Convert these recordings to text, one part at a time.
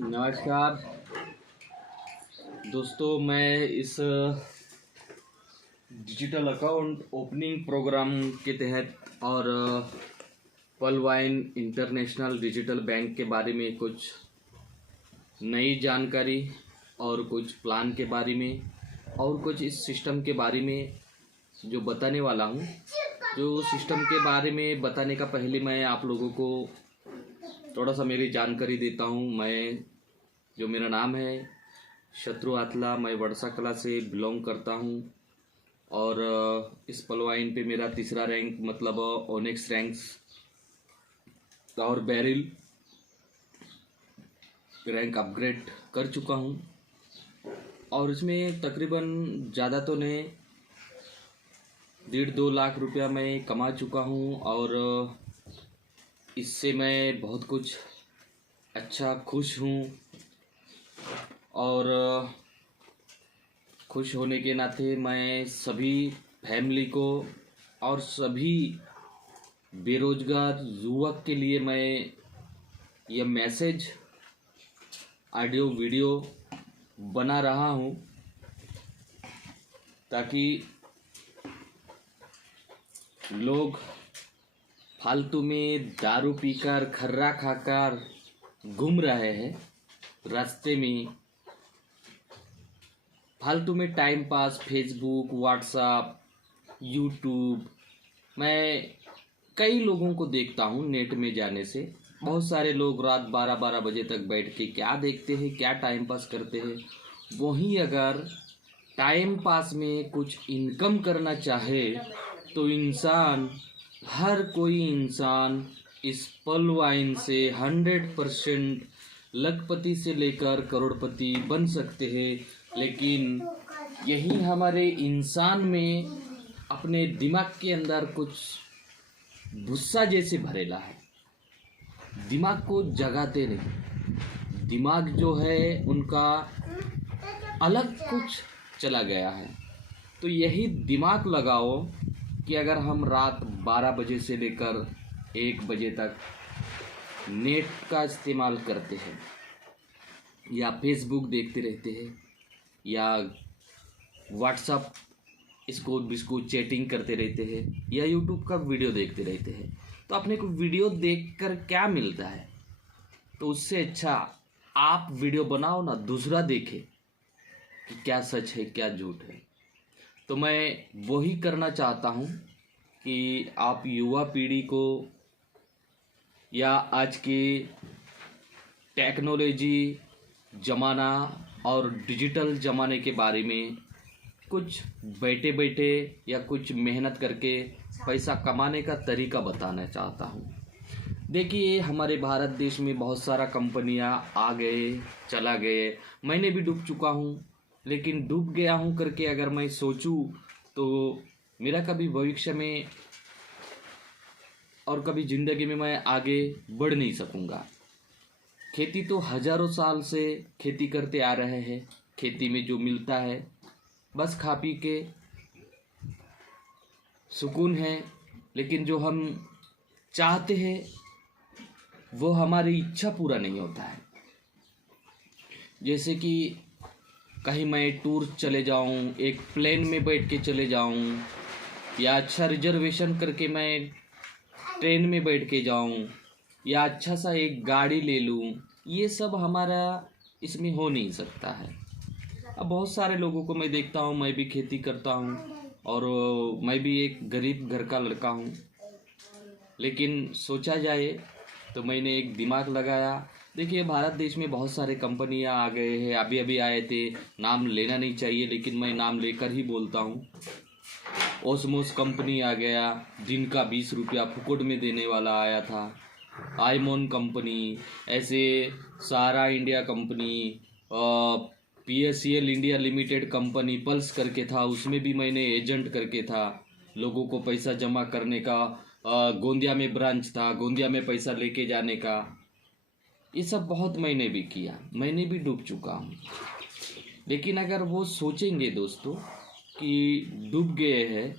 नमस्कार दोस्तों, मैं इस डिजिटल अकाउंट ओपनिंग प्रोग्राम के तहत और पलवाइन इंटरनेशनल डिजिटल बैंक के बारे में कुछ नई जानकारी और कुछ प्लान के बारे में और कुछ इस सिस्टम के बारे में जो बताने वाला हूँ। जो सिस्टम के बारे में बताने का पहले मैं आप लोगों को थोड़ा सा मेरी जानकारी देता हूँ। मेरा नाम है शत्रु आतला, मैं वर्षा कला से बिलोंग करता हूँ और इस पलवाइन पे मेरा तीसरा रैंक मतलब ओनेक्स रैंक्स और बैरिल रैंक अपग्रेड कर चुका हूँ और इसमें तकरीबन ज़्यादा तो नहीं 1.5-2 लाख रुपया मैं कमा चुका हूँ और इससे मैं बहुत कुछ अच्छा खुश हूँ और खुश होने के नाते मैं सभी फैमिली को और सभी बेरोजगार युवक के लिए मैं यह मैसेज ऑडियो वीडियो बना रहा हूँ ताकि लोग फालतू में दारू पीकर खर्रा खाकर घूम रहे हैं रास्ते में, फालतू में time pass Facebook, WhatsApp, YouTube. मैं कई लोगों को देखता हूँ नेट में जाने से, बहुत सारे लोग रात 12-12 बजे तक बैठ के क्या देखते हैं, क्या टाइम पास करते हैं। वहीं अगर टाइम पास में कुछ इनकम करना चाहे तो हर कोई इंसान इस पलवाइन से 100% लखपति से लेकर करोड़पति बन सकते हैं। लेकिन यही हमारे इंसान में अपने दिमाग के अंदर कुछ गुस्सा जैसे भरेला है, दिमाग को जगाते नहीं। दिमाग जो है उनका अलग कुछ चला गया है। तो यही दिमाग लगाओ कि अगर हम रात 12 बजे से लेकर 1 बजे तक नेट का इस्तेमाल करते हैं या फेसबुक देखते रहते हैं या व्हाट्सअप इसको चैटिंग करते रहते हैं या यूट्यूब का वीडियो देखते रहते हैं, तो अपने को वीडियो देखकर क्या मिलता है? तो उससे अच्छा आप वीडियो बनाओ ना, दूसरा देखे कि क्या सच है क्या झूठ है। तो मैं वही करना चाहता हूँ कि आप युवा पीढ़ी को या आज की टेक्नोलॉजी ज़माना और डिजिटल ज़माने के बारे में कुछ बैठे बैठे या कुछ मेहनत करके पैसा कमाने का तरीका बताना चाहता हूँ। देखिए, हमारे भारत देश में बहुत सारा कंपनियाँ आ गए चला गए, मैंने भी डूब चुका हूँ। लेकिन डूब गया हूँ करके अगर मैं सोचूं तो मेरा कभी भविष्य में और कभी ज़िंदगी में मैं आगे बढ़ नहीं सकूँगा। खेती तो हज़ारों साल से खेती करते आ रहे हैं। खेती में जो मिलता है बस खा पी के सुकून है, लेकिन जो हम चाहते हैं वो हमारी इच्छा पूरा नहीं होता है। जैसे कि कहीं मैं टूर चले जाऊं, एक प्लेन में बैठ के चले जाऊं या अच्छा रिजर्वेशन करके मैं ट्रेन में बैठ के जाऊं या अच्छा सा एक गाड़ी ले लूं, ये सब हमारा इसमें हो नहीं सकता है। अब बहुत सारे लोगों को मैं देखता हूं, मैं भी खेती करता हूं और मैं भी एक गरीब घर का लड़का हूं। लेकिन सोचा जाए तो मैंने एक दिमाग लगाया। देखिए, भारत देश में बहुत सारे कंपनियां आ गए हैं, अभी अभी आए थे, नाम लेना नहीं चाहिए लेकिन मैं नाम लेकर ही बोलता हूं। ओसमोस कंपनी आ गया, दिन का 20 रुपया फुकट में देने वाला आया था। आईमोन कंपनी, ऐसे सारा India company, PSCL India limited company pulse करके था, उसमें भी मैंने एजेंट करके था। लोगों को पैसा जमा करने का, गोंदिया में ब्रांच था, गोंदिया में पैसा लेके जाने का, ये सब बहुत मैंने भी किया, मैंने भी डूब चुका हूँ। लेकिन अगर वो सोचेंगे दोस्तों कि डूब गए हैं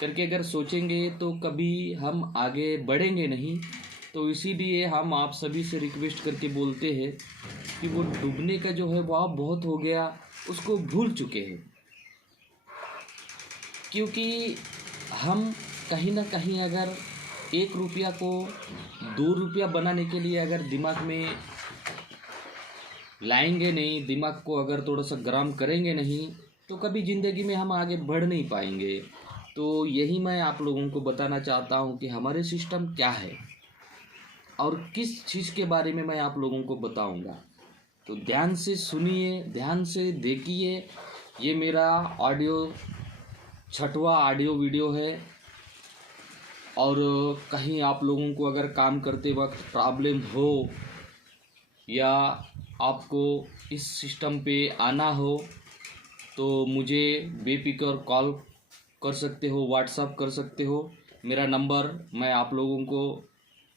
करके अगर सोचेंगे तो कभी हम आगे बढ़ेंगे नहीं, तो इसीलिए हम आप सभी से रिक्वेस्ट करके बोलते हैं कि वो डूबने का जो है वो बहुत हो गया, उसको भूल चुके हैं। क्योंकि हम कहीं ना कहीं अगर 1 रुपया को 2 रुपया बनाने के लिए अगर दिमाग में लाएंगे नहीं, दिमाग को अगर थोड़ा सा गर्म करेंगे नहीं, तो कभी ज़िंदगी में हम आगे बढ़ नहीं पाएंगे। तो यही मैं आप लोगों को बताना चाहता हूँ कि हमारे सिस्टम क्या है और किस चीज़ के बारे में मैं आप लोगों को बताऊंगा। तो ध्यान से सुनिए, ध्यान से देखिए। ये मेरा ऑडियो 6वां ऑडियो वीडियो है। और कहीं आप लोगों को अगर काम करते वक्त प्रॉब्लम हो या आपको इस सिस्टम पे आना हो तो मुझे बेफिक्र कॉल कर सकते हो, व्हाट्सअप कर सकते हो। मेरा नंबर मैं आप लोगों को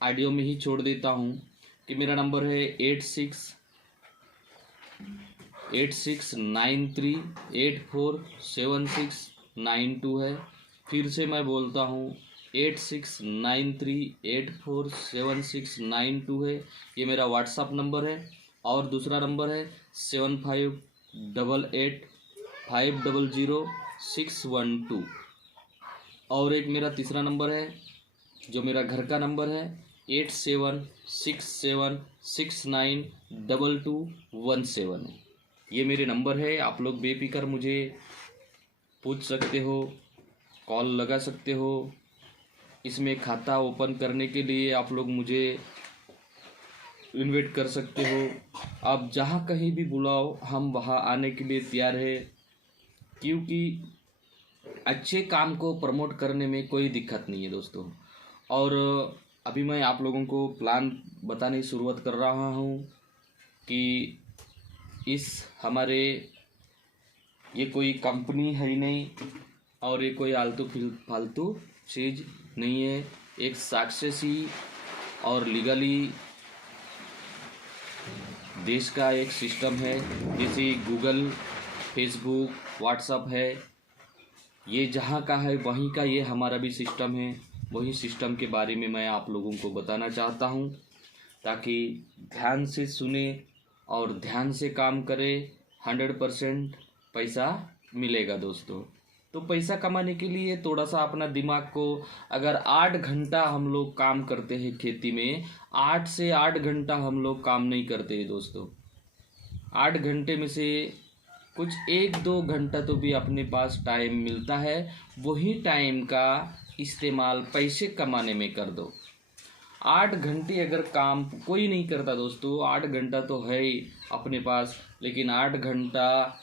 ऑडियो में ही छोड़ देता हूँ कि मेरा नंबर है 8693847692 है। फिर से मैं बोलता हूँ 8693847692 है। ये मेरा व्हाट्सअप नंबर है। और दूसरा नंबर है 7588500612। और एक मेरा तीसरा नंबर है जो मेरा घर का नंबर है 8767692217। ये मेरे नंबर है। आप लोग बेफिक्र मुझे पूछ सकते हो, कॉल लगा सकते हो। इसमें खाता ओपन करने के लिए आप लोग मुझे इनवाइट कर सकते हो। आप जहाँ कहीं भी बुलाओ हम वहाँ आने के लिए तैयार है। क्योंकि अच्छे काम को प्रमोट करने में कोई दिक्कत नहीं है दोस्तों। और अभी मैं आप लोगों को प्लान बताने की शुरुआत कर रहा हूँ कि इस हमारे ये कोई कंपनी है ही नहीं और ये कोई फालतू चीज़ नहीं है। एक सक्सेसफुल और लीगली देश का एक सिस्टम है। जैसे गूगल, फेसबुक, व्हाट्सअप है, ये जहाँ का है वहीं का ये हमारा भी सिस्टम है। वही सिस्टम के बारे में मैं आप लोगों को बताना चाहता हूँ ताकि ध्यान से सुने और ध्यान से काम करें। 100% पैसा मिलेगा दोस्तों। तो पैसा कमाने के लिए थोड़ा सा अपना दिमाग को, अगर 8 घंटा हम लोग काम करते हैं खेती में, 8 से 8 घंटा हम लोग काम नहीं करते हैं दोस्तों। 8 घंटे में से कुछ 1-2 घंटा तो भी अपने पास टाइम मिलता है। वही टाइम का इस्तेमाल पैसे कमाने में कर दो। 8 घंटे अगर काम कोई नहीं करता दोस्तों, 8 घंटा तो है ही अपने पास, लेकिन 8 घंटा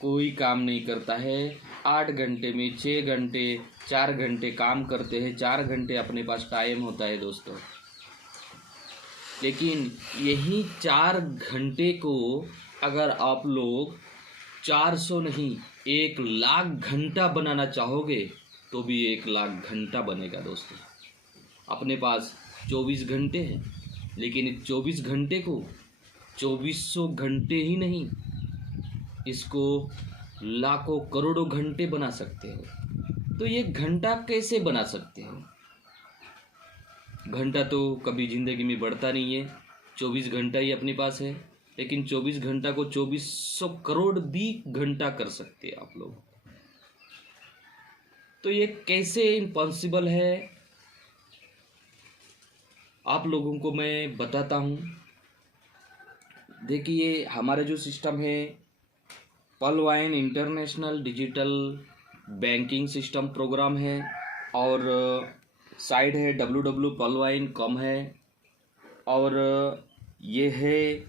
कोई काम नहीं करता है। 8 घंटे में 6 घंटे 4 घंटे काम करते हैं, 4 घंटे अपने पास टाइम होता है दोस्तों। लेकिन यही 4 घंटे को अगर आप लोग 400 नहीं 1 लाख घंटा बनाना चाहोगे तो भी 1 लाख घंटा बनेगा दोस्तों। अपने पास 24 घंटे हैं, लेकिन इस 24 घंटे को 2400 घंटे ही नहीं, इसको लाखों करोड़ों घंटे बना सकते हो। तो ये घंटा कैसे बना सकते हो? घंटा तो कभी ज़िंदगी में बढ़ता नहीं है। 24 घंटा ही अपने पास है, लेकिन 24 घंटा को 2400 करोड़ भी घंटा कर सकते हैं आप लोग। तो ये कैसे इम्पॉसिबल है आप लोगों को मैं बताता हूँ। देखिए हमारा जो सिस्टम है पलवाइन international digital banking system program है और साइट है www.palwine.com है। और ये है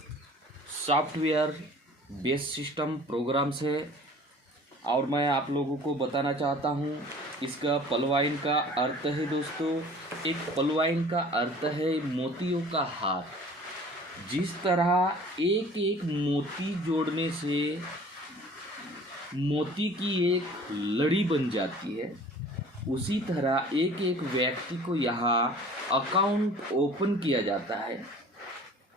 सॉफ्टवेयर बेस्ड सिस्टम प्रोग्राम्स है। और मैं आप लोगों को बताना चाहता हूँ इसका पलवाइन का अर्थ है दोस्तों, एक पलवाइन का अर्थ है मोतियों का हार। जिस तरह एक एक मोती जोड़ने से मोती की एक लड़ी बन जाती है, उसी तरह एक एक व्यक्ति को यहाँ अकाउंट ओपन किया जाता है,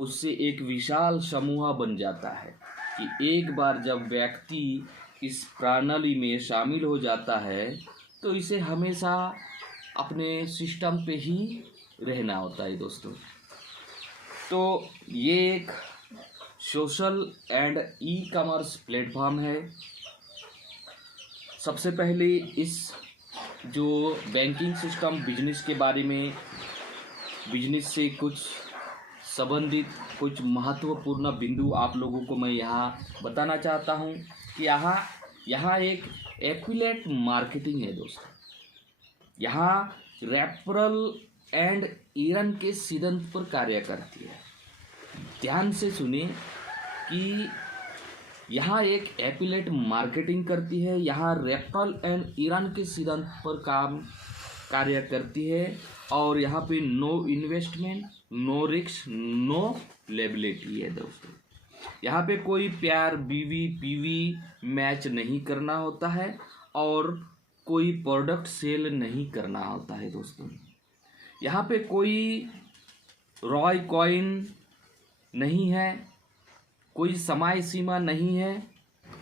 उससे एक विशाल समूह बन जाता है कि एक बार जब व्यक्ति इस प्रणाली में शामिल हो जाता है तो इसे हमेशा अपने सिस्टम पे ही रहना होता है दोस्तों। तो ये एक social and e commerce platform है। सबसे पहले इस जो बैंकिंग सिस्टम बिजनेस के बारे में, बिजनेस से कुछ संबंधित कुछ महत्वपूर्ण बिंदु आप लोगों को मैं यहाँ बताना चाहता हूँ कि यहाँ एक एफिलिएट मार्केटिंग है दोस्तों। यहाँ रेफरल एंड अर्न के सिद्धांत पर कार्य करती है। ध्यान से सुने कि यहाँ एक एफिलिएट मार्केटिंग करती है, यहाँ रेफरल एंड अर्न के सिद्धांत पर कार्य करती है, और यहाँ पे no investment, no risk, no liability है दोस्तों। यहाँ पे कोई प्यार बीवी पीवी मैच नहीं करना होता है और कोई प्रोडक्ट सेल नहीं करना होता है दोस्तों। यहाँ पे कोई रॉय कॉइन नहीं है, कोई समय सीमा नहीं है,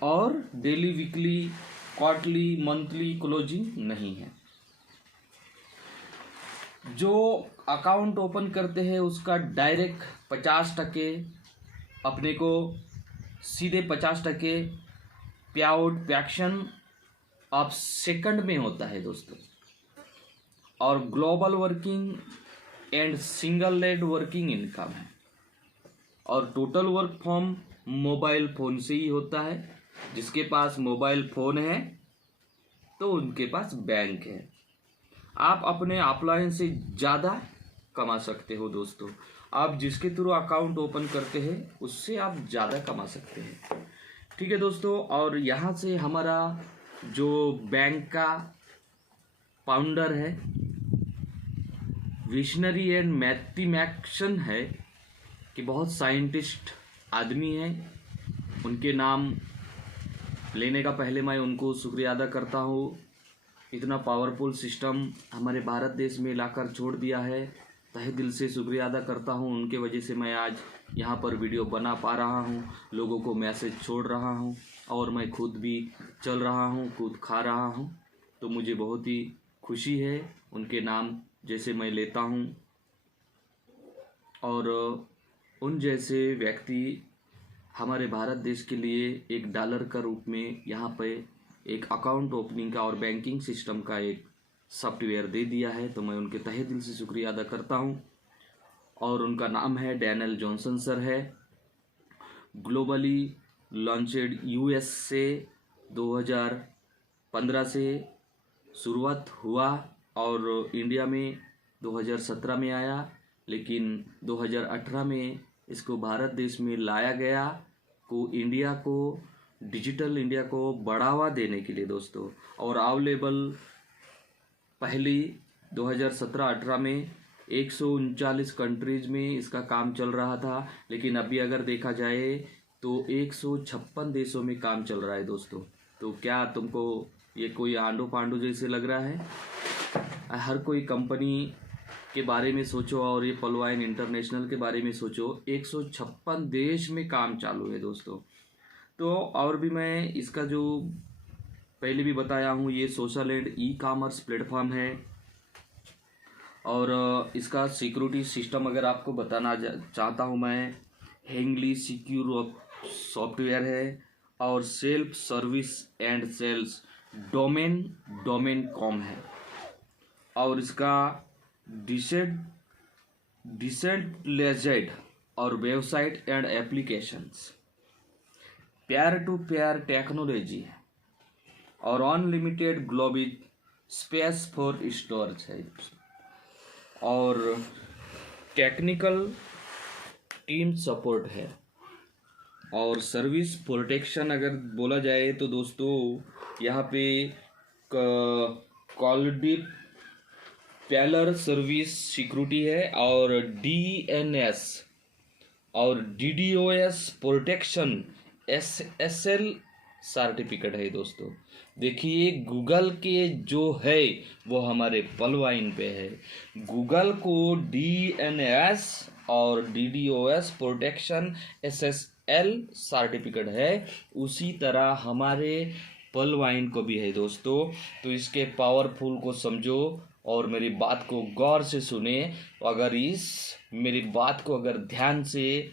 और daily, weekly, quarterly, monthly closing नहीं है। जो अकाउंट ओपन करते हैं उसका डायरेक्ट 50% अपने को सीधे 50% पे आउट फ्रैक्शन ऑफ सेकंड में होता है दोस्तों। और global working and single leg working income है, और total work from mobile phone से ही होता है। जिसके पास मोबाइल फ़ोन है तो उनके पास बैंक है। आप अपने अपलायंस से ज़्यादा कमा सकते हो दोस्तों। आप जिसके थ्रू अकाउंट ओपन करते हैं उससे आप ज़्यादा कमा सकते हैं। ठीक है दोस्तों। और यहाँ से हमारा जो बैंक का फाउंडर है, विशनरी एंड मैथमेटिशियन है, कि बहुत साइंटिस्ट आदमी है। उनके नाम लेने का पहले मैं उनको शुक्रिया अदा करता हूँ। इतना पावरफुल सिस्टम हमारे भारत देश में लाकर छोड़ दिया है। तहे दिल से शुक्रिया अदा करता हूँ। उनके वजह से मैं आज यहाँ पर वीडियो बना पा रहा हूँ, लोगों को मैसेज छोड़ रहा हूँ, और मैं खुद भी चल रहा हूँ, खुद खा रहा हूँ। तो मुझे बहुत ही खुशी है उनके नाम जैसे मैं लेता हूँ। और उन जैसे व्यक्ति हमारे भारत देश के लिए $1 का रूप में यहाँ पे एक अकाउंट ओपनिंग का और बैंकिंग सिस्टम का एक सॉफ्टवेयर दे दिया है। तो मैं उनके तहे दिल से शुक्रिया अदा करता हूँ। और उनका नाम है डैनियल जॉनसन सर है। ग्लोबली लॉन्चेड यूएस से 2015 से शुरुआत हुआ, और इंडिया में 2017 में आया, लेकिन 2018 में इसको भारत देश में लाया गया को इंडिया को, डिजिटल इंडिया को बढ़ावा देने के लिए दोस्तों। और अवेलेबल पहली 2017-18 में 139 कंट्रीज में इसका काम चल रहा था, लेकिन अभी अगर देखा जाए तो 156 देशों में काम चल रहा है दोस्तों। तो क्या तुमको ये कोई आंडो पांडू जैसे लग रहा है? हर कोई कंपनी के बारे में सोचो, और ये पलवाइन इंटरनेशनल के बारे में सोचो। 156 देश में काम चालू है दोस्तों। तो और भी मैं इसका जो पहले भी बताया हूँ, ये social and e commerce platform है। और इसका सिक्योरिटी सिस्टम अगर आपको बताना चाहता हूँ मैं, हेंगली सिक्योर सॉफ्टवेयर है, और self service and sales domain com है। और इसका डिसेंट्रलाइज्ड और website and applications, peer to peer technology है, और unlimited global space for storage है, और टेक्निकल टीम सपोर्ट है, और सर्विस प्रोटेक्शन अगर बोला जाए तो दोस्तों यहाँ पे क्वालिटी पेलर सर्विस सिक्योरिटी है, और DNS और DDoS प्रोटेक्शन SSL सर्टिफिकेट है दोस्तों। देखिए गूगल के जो है वो हमारे पलवाइन पे है। गूगल को DNS और DDoS प्रोटेक्शन SSL सर्टिफिकेट है, उसी तरह हमारे पलवाइन को भी है दोस्तों। तो इसके पावरफुल को समझो और मेरी बात को गौर से सुने। अगर इस मेरी बात को अगर ध्यान से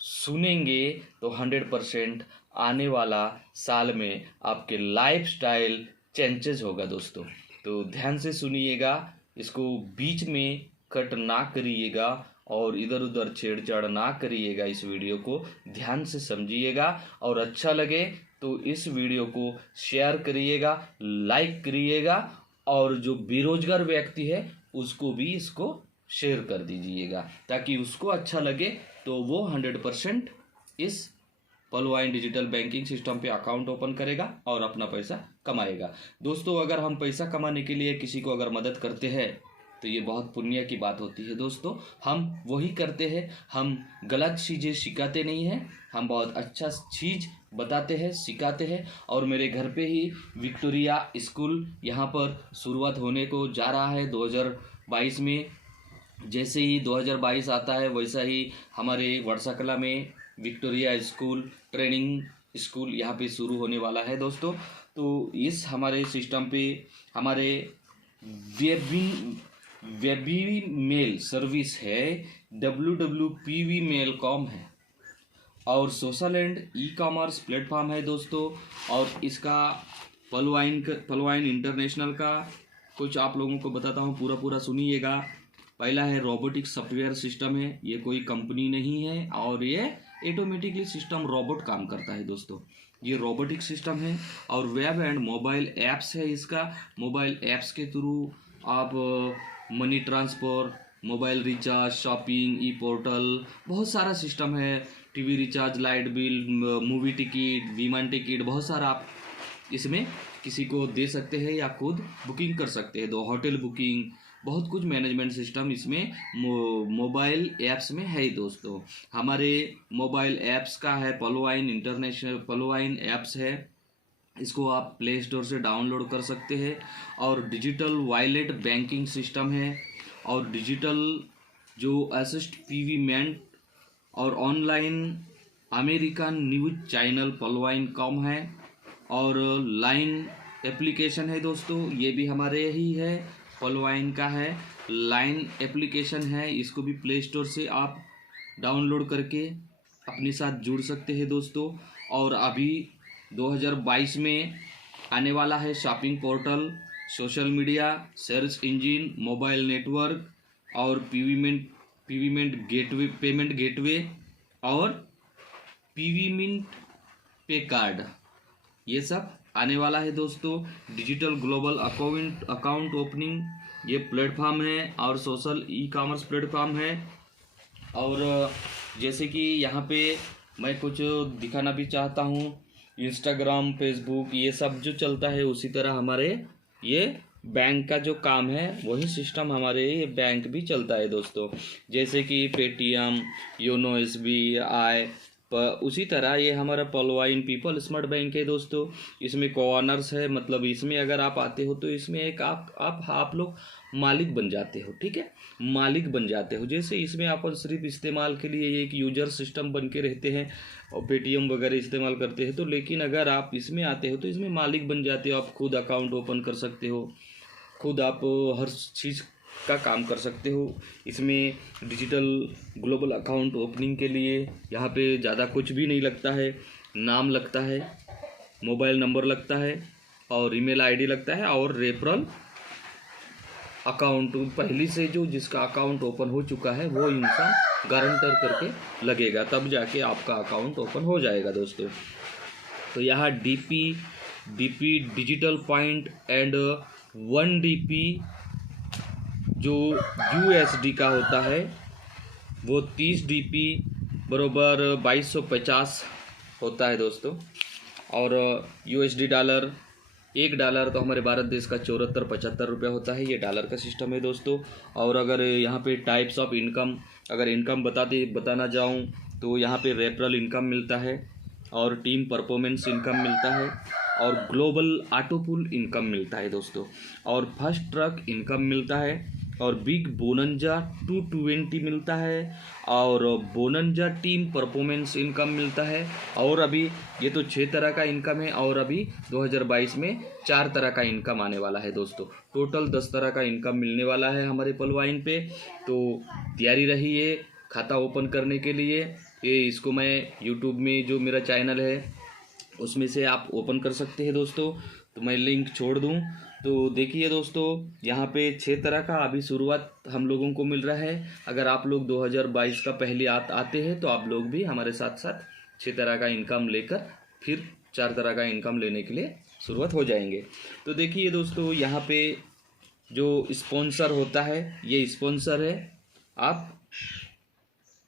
सुनेंगे तो 100% आने वाला साल में आपके लाइफस्टाइल चेंजेस होगा दोस्तों। तो ध्यान से सुनिएगा, इसको बीच में कट ना करिएगा और इधर उधर छेड़छाड़ ना करिएगा। इस वीडियो को ध्यान से समझिएगा और अच्छा लगे तो इस वीडियो को शेयर करिएगा, लाइक करिएगा और जो बेरोजगार व्यक्ति है उसको भी इसको शेयर कर दीजिएगा ताकि उसको अच्छा लगे तो वो 100% इस पलवाइन डिजिटल बैंकिंग सिस्टम पे अकाउंट ओपन करेगा और अपना पैसा कमाएगा। दोस्तों, अगर हम पैसा कमाने के लिए किसी को अगर मदद करते हैं तो ये बहुत पुण्य की बात होती है दोस्तों। हम वही करते हैं, हम गलत चीज़ें सिखाते नहीं हैं, हम बहुत अच्छा चीज़ बताते हैं, सिखाते हैं। और मेरे घर पे ही विक्टोरिया स्कूल यहाँ पर शुरुआत होने को जा रहा है 2022 में। जैसे ही 2022 आता है वैसा ही हमारे वर्षाकला में विक्टोरिया स्कूल ट्रेनिंग स्कूल यहाँ पे शुरू होने वाला है दोस्तों। तो इस हमारे सिस्टम पे हमारे वेबी मेल सर्विस है, www.pvmail.com है और social and e commerce platform है दोस्तों। और इसका पलवाइन इंटरनेशनल का कुछ आप लोगों को बताता हूँ, पूरा सुनिएगा। पहला है रोबोटिक सॉफ्टवेयर सिस्टम है, ये कोई कंपनी नहीं है और ये ऑटोमेटिकली सिस्टम रोबोट काम करता है दोस्तों। ये रोबोटिक सिस्टम है और वेब एंड मोबाइल ऐप्स है। इसका मोबाइल ऐप्स के थ्रू आप money transfer, mobile recharge, shopping, e portal, बहुत सारा सिस्टम है। TV recharge, light bill, movie ticket, विमान टिकट, बहुत सारा आप इसमें किसी को दे सकते हैं या खुद बुकिंग कर सकते हैं। होटल बुकिंग, बहुत कुछ मैनेजमेंट सिस्टम इसमें मोबाइल ऐप्स में है दोस्तों। हमारे मोबाइल ऐप्स का है पलवाइन इंटरनेशनल पलवाइन ऐप्स है, इसको आप प्ले स्टोर से डाउनलोड कर सकते हैं। और डिजिटल वॉलेट बैंकिंग सिस्टम है और डिजिटल जो असिस्ट पेमेंट और ऑनलाइन अमेरिकन न्यूज चैनल पलवाइन.com है और लाइन एप्लीकेशन है दोस्तों, ये भी हमारे ही है, पलवाइन का है। लाइन एप्लीकेशन है, इसको भी प्ले स्टोर से आप डाउनलोड करके अपने साथ जुड़ सकते हैं दोस्तों। और अभी 2022 में आने वाला है shopping portal, social media, search engine, mobile network और पेमेंट गेटवे और पेमेंट पे कार्ड, ये सब आने वाला है दोस्तों। डिजिटल ग्लोबल अकाउंट ओपनिंग ये प्लेटफॉर्म है और सोशल ई कॉमर्स प्लेटफॉर्म है। और जैसे कि यहाँ पे मैं कुछ दिखाना भी चाहता हूँ, इंस्टाग्राम, फेसबुक, ये सब जो चलता है उसी तरह हमारे ये बैंक का जो काम है वही सिस्टम हमारे ये बैंक भी चलता है दोस्तों। जैसे कि पेटीएम, योनो SBI, उसी तरह ये हमारा पलवाइन पीपल स्मार्ट बैंक है दोस्तों। इसमें कॉर्नर्स है, मतलब इसमें अगर आप आते हो तो इसमें एक आप लोग मालिक बन जाते हो, ठीक है, मालिक बन जाते हो। जैसे इसमें आप सिर्फ इस्तेमाल के लिए एक यूजर सिस्टम बन के रहते हैं और पेटीएम वगैरह इस्तेमाल करते हैं, तो लेकिन अगर आप इसमें आते हो तो इसमें मालिक बन जाते हो। आप खुद अकाउंट ओपन कर सकते हो, खुद आप हर चीज़ का काम कर सकते हो। इसमें डिजिटल ग्लोबल अकाउंट ओपनिंग के लिए यहाँ पे ज़्यादा कुछ भी नहीं लगता है, नाम लगता है, मोबाइल नंबर लगता है और ईमेल आईडी लगता है और रेफरल अकाउंट पहले से जो जिसका अकाउंट ओपन हो चुका है वो इंसान गारंटर करके लगेगा, तब जाके आपका अकाउंट ओपन हो जाएगा दोस्तों। तो यहाँ DP digital point and 1 DP जो USD का होता है वो 30 DP बराबर 2250 होता है दोस्तों। और USD डॉलर, $1 तो हमारे भारत देश का 74-75 रुपया होता है। ये डॉलर का सिस्टम है दोस्तों। और अगर यहाँ पे टाइप्स ऑफ इनकम, अगर इनकम बताना जाऊँ तो यहाँ पे रेफरल इनकम मिलता है और टीम परफॉर्मेंस इनकम मिलता है और ग्लोबल ऑटोपुल इनकम मिलता है दोस्तों और फर्स्ट ट्रक इनकम मिलता है और बिग बोनंजा 220 मिलता है और बोनंजा टीम परफॉर्मेंस इनकम मिलता है। और अभी ये तो 6 तरह का इनकम है और अभी 2022 में 4 तरह का इनकम आने वाला है दोस्तों। टोटल 10 तरह का इनकम मिलने वाला है हमारे पलवाइन पे। तो तैयारी रही है खाता ओपन करने के लिए। ये इसको मैं यूट्यूब में जो मेरा चैनल है उसमें से आप ओपन कर सकते हैं दोस्तों। तो मैं लिंक छोड़ दूं। तो देखिए दोस्तों, यहाँ पे 6 तरह का अभी शुरुआत हम लोगों को मिल रहा है। अगर आप लोग 2022 का पहले आते हैं तो आप लोग भी हमारे साथ साथ 6 तरह का इनकम लेकर फिर 4 तरह का इनकम लेने के लिए शुरुआत हो जाएंगे। तो देखिए दोस्तों, यहाँ पे जो स्पॉन्सर होता है ये स्पॉन्सर है। आप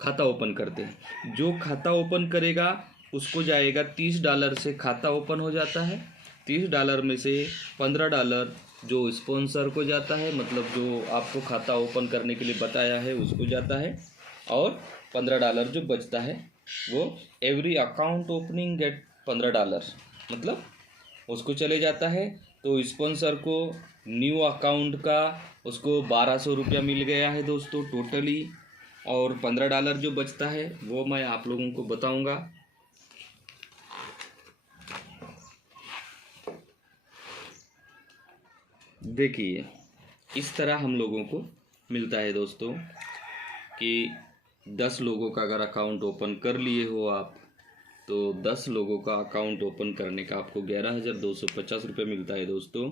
खाता ओपन करते हैं, जो खाता ओपन करेगा उसको जाएगा $30 से खाता ओपन हो जाता है। $30 में से $15 जो स्पॉन्सर को जाता है, मतलब जो आपको खाता ओपन करने के लिए बताया है उसको जाता है। और $15 जो बचता है वो एवरी अकाउंट ओपनिंग गेट $15 मतलब उसको चले जाता है। तो स्पॉन्सर को न्यू अकाउंट का उसको 1200 रुपया मिल गया है दोस्तों टोटली। और $15 जो बचता है वो मैं आप लोगों को बताऊंगा। देखिए इस तरह हम लोगों को मिलता है दोस्तों कि 10 लोगों का अगर अकाउंट ओपन कर लिए हो आप, तो 10 लोगों का अकाउंट ओपन करने का आपको 11,250 रुपये मिलता है दोस्तों।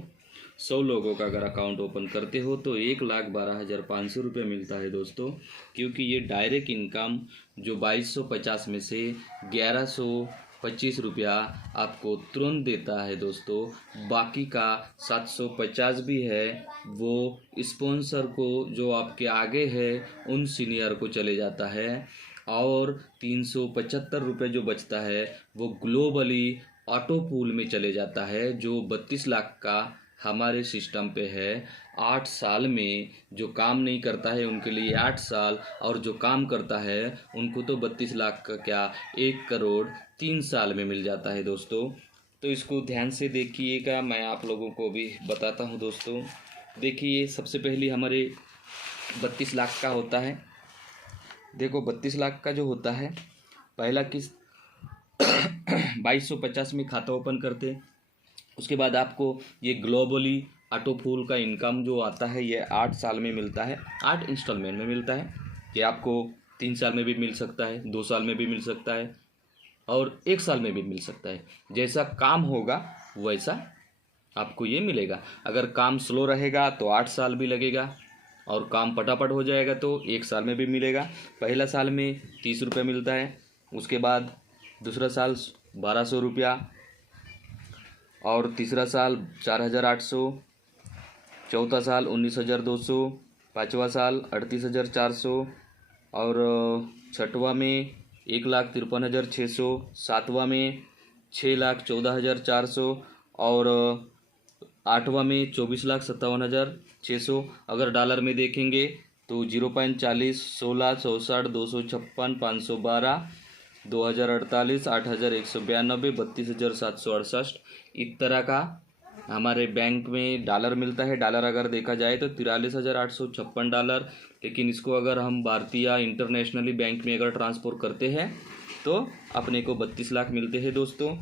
100 लोगों का अगर अकाउंट ओपन करते हो तो 1,12,500 रुपये मिलता है दोस्तों। क्योंकि ये डायरेक्ट इनकम जो 2250 में से 1125 रुपया आपको तुरंत देता है दोस्तों। बाकी का 750 भी है वो स्पॉन्सर को जो आपके आगे है उन सीनियर को चले जाता है। और 375 रुपये जो बचता है वो ग्लोबली ऑटो पूल में चले जाता है, जो 32 लाख का हमारे सिस्टम पे है। 8 साल में जो काम नहीं करता है उनके लिए 8 साल, और जो काम करता है उनको तो 32 लाख का क्या 1 करोड़ 3 साल में मिल जाता है दोस्तों। तो इसको ध्यान से देखिएगा, मैं आप लोगों को भी बताता हूँ दोस्तों। देखिए सबसे पहले हमारे 32 लाख का होता है। देखो 32 लाख का जो होता है पहला किस्त 2250 में खाता ओपन करते। उसके बाद आपको ये ग्लोबली ऑटो फूल का इनकम जो आता है ये 8 साल में मिलता है, 8 इंस्टॉलमेंट में मिलता है। ये आपको 3 साल में भी मिल सकता है, 2 साल में भी मिल सकता है और 1 साल में भी मिल सकता है। जैसा काम होगा वैसा आपको ये मिलेगा। अगर काम स्लो रहेगा तो 8 साल भी लगेगा, और काम फटाफट हो जाएगा तो 1 साल में भी मिलेगा। पहला साल में 30 रुपये मिलता है, उसके बाद दूसरा साल 1200 रुपया, और तीसरा साल 4800, चौथा साल 19,200, पाँचवा साल 38,400, और छठवां में 1,53,600, सातवां में 6,14,400, और आठवां में 24,57,600। अगर डॉलर में देखेंगे तो 0.40, 16, 64, 256, 512, 2,048, 8,192, 32,768 इस तरह का हमारे बैंक में डॉलर मिलता है। डॉलर अगर देखा जाए तो $43,856। लेकिन इसको अगर हम भारतीय इंटरनेशनली बैंक में अगर ट्रांसफर करते हैं तो अपने को 32 लाख मिलते हैं दोस्तों।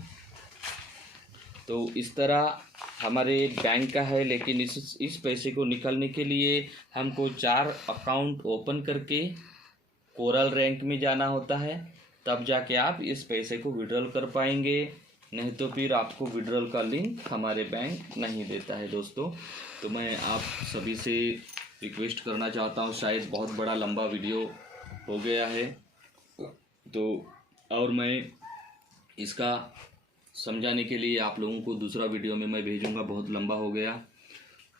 तो इस तरह हमारे बैंक का है। लेकिन इस पैसे को निकालने के लिए हमको 4 अकाउंट ओपन करके कोरल रैंक में जाना होता है, तब जाके आप इस पैसे को विड्रॉल कर पाएंगे। नहीं तो फिर आपको विड्रॉल का लिंक हमारे बैंक नहीं देता है दोस्तों। तो मैं आप सभी से रिक्वेस्ट करना चाहता हूँ, शायद बहुत बड़ा लंबा वीडियो हो गया है तो, और मैं इसका समझाने के लिए आप लोगों को दूसरा वीडियो में मैं भेजूँगा। बहुत लंबा हो गया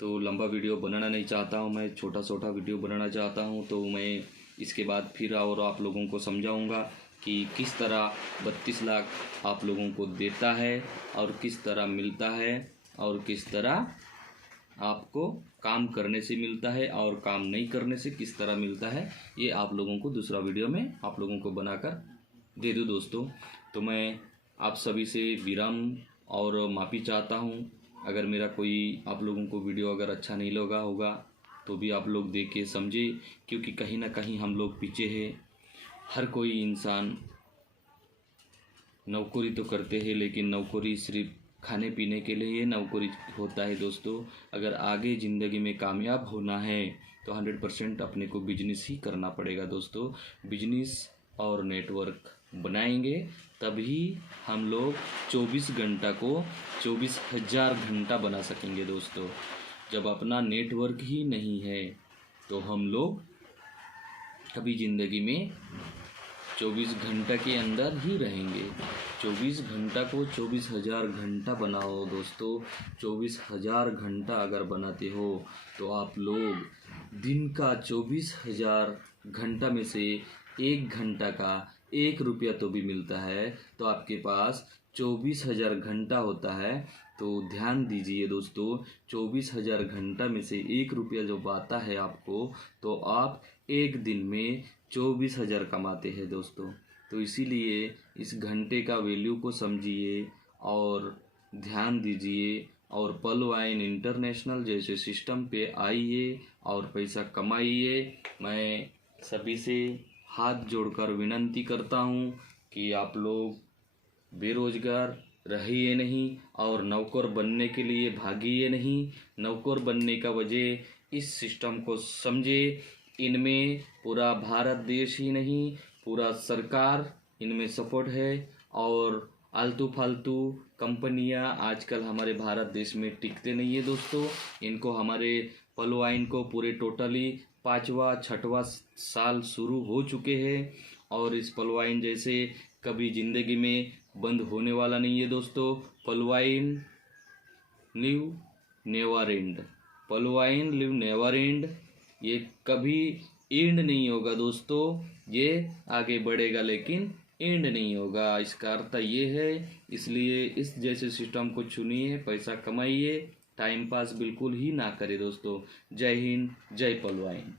तो लंबा वीडियो बनाना नहीं चाहता हूँ, मैं छोटा छोटा वीडियो बनाना चाहता हूँ। तो मैं इसके बाद फिर और आप लोगों को समझाऊँगा कि किस तरह 32 लाख आप लोगों को देता है और किस तरह मिलता है, और किस तरह आपको काम करने से मिलता है और काम नहीं करने से किस तरह मिलता है। ये आप लोगों को दूसरा वीडियो में आप लोगों को बनाकर दे दूँ दोस्तों। तो मैं आप सभी से विराम और माफ़ी चाहता हूँ। अगर मेरा कोई आप लोगों को वीडियो अगर अच्छा नहीं लगा होगा तो भी आप लोग देख के समझे, क्योंकि कहीं ना कहीं हम लोग पीछे हैं। हर कोई इंसान नौकरी तो करते हैं, लेकिन नौकरी सिर्फ खाने पीने के लिए ये नौकरी होता है दोस्तों। अगर आगे ज़िंदगी में कामयाब होना है तो 100% अपने को बिजनेस ही करना पड़ेगा दोस्तों। बिजनेस और नेटवर्क बनाएंगे तभी हम लोग 24 घंटा को 24,000 घंटा बना सकेंगे दोस्तों। जब अपना नेटवर्क ही नहीं है तो हम लोग कभी ज़िंदगी में 24 घंटा के अंदर ही रहेंगे। 24 घंटा को 24,000 घंटा बनाओ दोस्तों। 24,000 घंटा अगर बनाते हो तो आप लोग दिन का 24,000 घंटा में से 1 घंटा का 1 रुपया तो भी मिलता है, तो आपके पास 24,000 घंटा होता है। तो ध्यान दीजिए दोस्तों, 24,000 घंटा में से 1 रुपया जो आता है आपको, तो आप एक दिन में 24,000 कमाते हैं दोस्तों। तो इसीलिए इस घंटे का वैल्यू को समझिए और ध्यान दीजिए और पलवाइन इंटरनेशनल जैसे सिस्टम पे आइए और पैसा कमाइए। मैं सभी से हाथ जोड़कर विनती करता हूँ कि आप लोग बेरोजगार रहिए नहीं और नौकर बनने के लिए भागिए नहीं। नौकर बनने का वजह इस सिस्टम को समझे। इनमें पूरा भारत देश ही नहीं, पूरा सरकार इनमें सपोर्ट है। और आलतू फालतू कंपनियां आजकल हमारे भारत देश में टिकते नहीं है दोस्तों। इनको हमारे पलवाइन को पूरे टोटली 5वां 6वां साल शुरू हो चुके हैं और इस पलवाइन जैसे कभी ज़िंदगी में बंद होने वाला नहीं है दोस्तों। पलवाइन लिव नेवर एंड, पलवाइन लिव नेवर एंड, ये कभी एंड नहीं होगा दोस्तों। ये आगे बढ़ेगा लेकिन एंड नहीं होगा, इसका अर्थ ये है। इसलिए इस जैसे सिस्टम को चुनिए, पैसा कमाइए, टाइम पास बिल्कुल ही ना करें दोस्तों। जय हिंद, जय पलवाइन।